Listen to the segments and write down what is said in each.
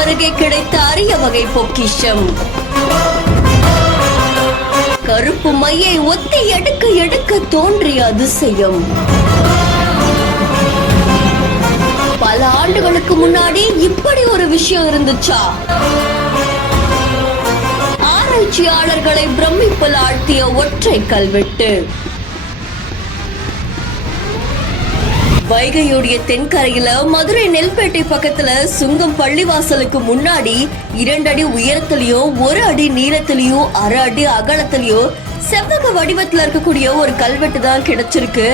அருகே கிடைத்த அரிய வகை பொக்கிஷம். கருப்பு மையை ஒத்தி எடுக்க எடுக்க தோன்றிய அதிசயம். பல ஆண்டுகளுக்கு முன்னாடி இப்படி ஒரு விஷயம் இருந்துச்சா? ஆராய்ச்சியாளர்களை பிரமிப்பில் ஆழ்த்திய ஒற்றை கல்வெட்டு. வைகையுடைய தென்கரையில மதுரை நெல்பேட்டை பக்கத்துல சுங்கம் பள்ளிவாசலுக்கு முன்னாடி 2 அடி உயரத்திலயும் 1 அடி நீளத்திலயும் 1/2 அடி அகலத்திலயும் செவ்வக வடிவத்துல இருக்கக்கூடிய ஒரு கல்வெட்டு தான் கிடைச்சிருக்கு.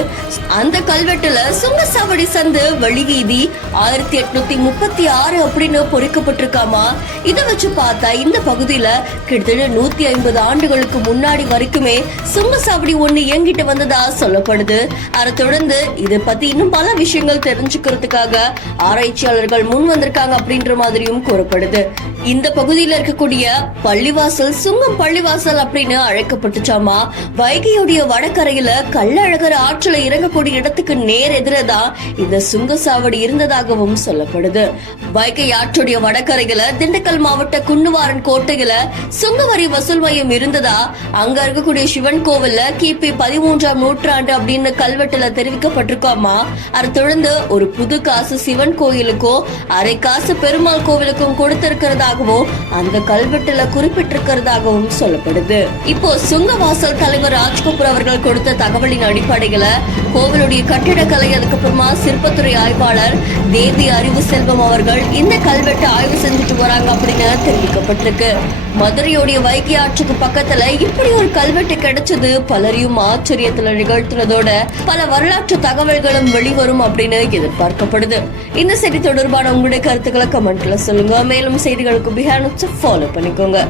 அந்த கல்வெட்டுல சுங்கசாவடி சந்து வெளிவீதி 1836 அப்படின்னு பொறிக்கப்பட்டிருக்காமா. இத வச்சு பார்த்தா இந்த பகுதியில கிட்டத்தட்ட 150 ஆண்டுகளுக்கு முன்னாடி வரைக்குமே சுங்கசாவடி ஒண்ணு இயங்கிட்டு வந்ததா சொல்லப்படுது. அதை தொடர்ந்து இதை பத்தி இன்னும் பல விஷயங்கள் தெரிஞ்சுக்கிறதுக்காக ஆராய்ச்சியாளர்கள் முன் வந்திருக்காங்க அப்படின்ற மாதிரியும் கூறப்படுது. இந்த பகுதியில இருக்கக்கூடிய பள்ளிவாசல் சுங்கம் பள்ளிவாசல் அப்படின்னு அழைக்கப்பட்டுச்சாமா. வைகையுடைய வடகரையில கள்ளழகர் ஆற்றுல இறங்கக்கூடிய இடத்துக்கு நேர் எதிரதான் இந்த சுங்கசாவடி இருந்ததாகவும் சொல்லப்படுது. வைகை ஆற்றுடைய வடகரையில திண்டுக்கல் மாவட்ட குன்னுவாரன் கோட்டையில சுங்கவரி வசூல் மையம் இருந்ததா அங்க இருக்கக்கூடிய சிவன் கோவில்ல கிபி 13ஆம் நூற்றாண்டு அப்படின்னு கல்வெட்டுல தெரிவிக்கப்பட்டிருக்காமா. அதை தொடர்ந்து ஒரு புது காசு சிவன் கோயிலுக்கும் அரை காசு பெருமாள் கோவிலுக்கும் கொடுத்திருக்கிறதாகவும் அந்த கல்வெட்டுல குறிப்பிட்டிருக்கிறதாகவும் சொல்லப்படுது. இப்போ சுங்கவாசல் தலைவர் ராஜ்கபூர் அவர்கள் கொடுத்த தகவலின் அடிப்படையில கோவிலுடைய கட்டிடக்கலை அதுக்கப்புறமா சிற்பத்துறை ஆய்வாளர் தேவி அறிவு செல்வம் அவர்கள் இந்த கல்வெட்டை ஆய்வு செஞ்சுட்டு வராங்க அப்படின்னு தெரிவிக்கப்பட்டிருக்கு. மதுரையுடைய வைகை ஆற்றுக்கு பக்கத்துல இப்படி ஒரு கல்வெட்டு கிடைச்சது பலரையும் ஆச்சரியத்துல நிகழ்த்தினதோட பல வரலாற்று தகவல்களும் வெளிவரும் அப்படின்னு எதிர்பார்க்கப்படுது. இந்த செய்தி தொடர்பான உங்களுடைய கருத்துக்களை கமெண்ட்ல சொல்லுங்க. மேலும் செய்திகளுக்கு பிஹேண்ட் ஃபாலோ பண்ணிக்கோங்க.